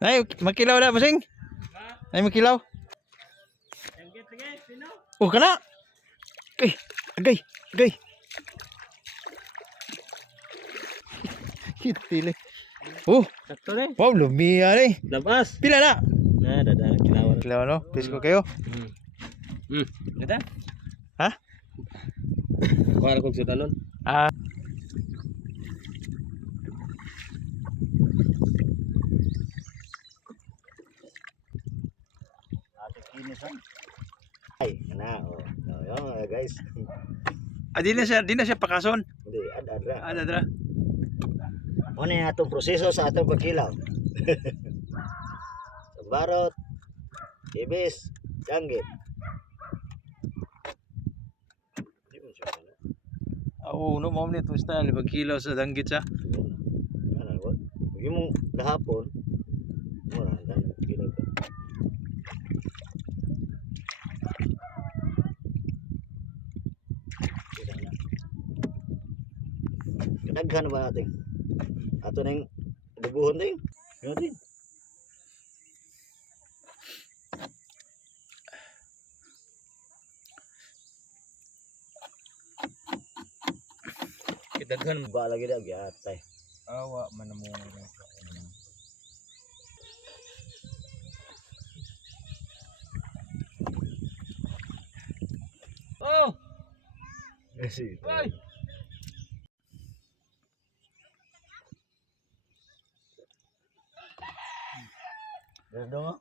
Ay, makilaw na, basing. Ay, makilaw. Oh, kana. Agay, agay, agay. Kitili. Oh, Sakto rin. wow, lumiya rin. Labas. Pila na? Na, dada. Kilawan. Kilaw, no? Pisko kayo. Dada. Ha? Kuha kong sutalon. Ah. Ay, na, oh. Yo, guys. Ah, di na siya pakason. Hindi, adra. Ada dra. Ano yung atong proseso sa atong pagkilaw? Barot, ibis, janggit. Oo, no mo ni tusta libag kilaw sa danggit siya. Ano ba? Yung mong lahapon, mura ang kilaw ka. Kadaghan ba natin? Ato na yung dubuhon din. Yun din. Kitaghan. Ba lagi na gyatay. Awa man mo. Oh! Kasi. Ay! Ganda mo?